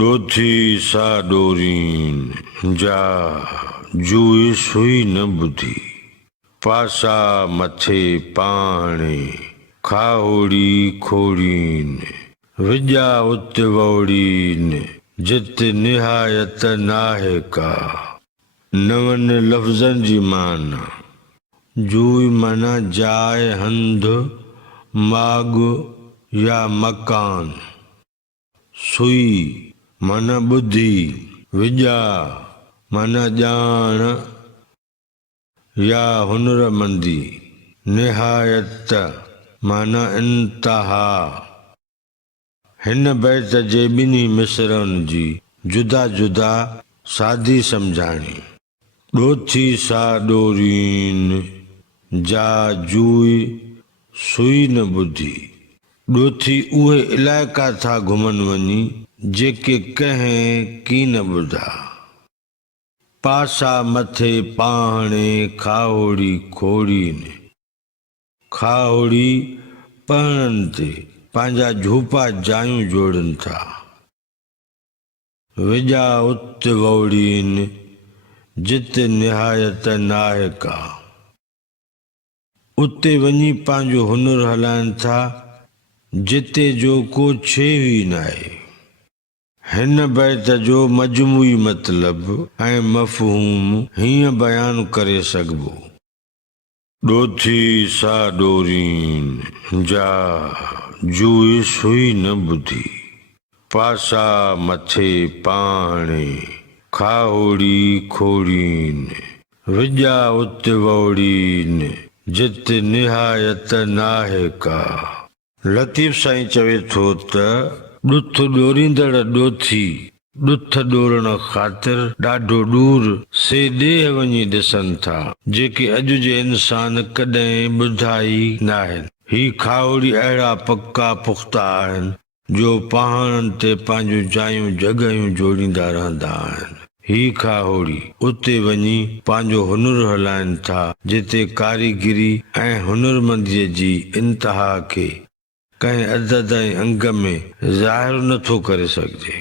ॾोथी सा डोरीन जा जुई सुई न बुधी पासा मथे पाणे खाओड़ी खोड़ीन विजा उत वौड़ीन जित निहायत नाहे का। नवन लफ्ज़न जी माना जुई माना जाए हंध माग या मकान, सुई माना बुद्धि, विजा माना जान या हुनरमंदी, निहायत माना इंतहा। हिन बैत जे ॿिन्ही मिसरनि जी जुदा जुदा सादी सम्झाणी। ॾोथी सा डोरीन जा जुई सुई न बुधी। ॾोथी उहे इलाइक़ा था घुमन वञी जेके कंहिं की न ॿुधा। पासा मथे पाणे खाओड़ी खोड़ीन, खाओड़ी पहणनि ते पंहिंजा झूपा जायूं जोड़नि था। विजा उत वौड़ीन जित निहायत नाहे का। उते वञी पंहिंजो हुनर हलाइनि था जिते जो को छे ई नाहे। हिन बैत जो मजमूई मतलब ऐं मफ़हूम हीअं बयान करे सघिबो। ॾोथी सा डोरीन जा जुई सुई न बुधी पासा मथे पाणे खाओड़ी खोड़ीन विजा उत वौड़ीन जित निहायत नाहे का। लतीफ़ साईं चवे थो त ॾुथ ॾोरींदड़ ॾोथी ॾुथ ॾोरण ख़ातिर ॾाढो दूर से ॾेह वञी ॾिसनि था जेके अॼु जे इंसान कॾहिं ॿुधा ई नाहिनि। ही खाओड़ी अहिड़ा पक्का पुख्ता आहिनि जो पहाड़नि ते पंहिंजूं जायूं जॻहियूं जोड़ींदा रहंदा आहिनि। ही खाओड़ी उते वञी पंहिंजो हुनर हलाइनि था जिते कारीगिरी ऐं हुनरमंदीअ जी इंतहा खे कंहिं अदद ऐं अंग में ज़ाहिर नथो करे सघिजे।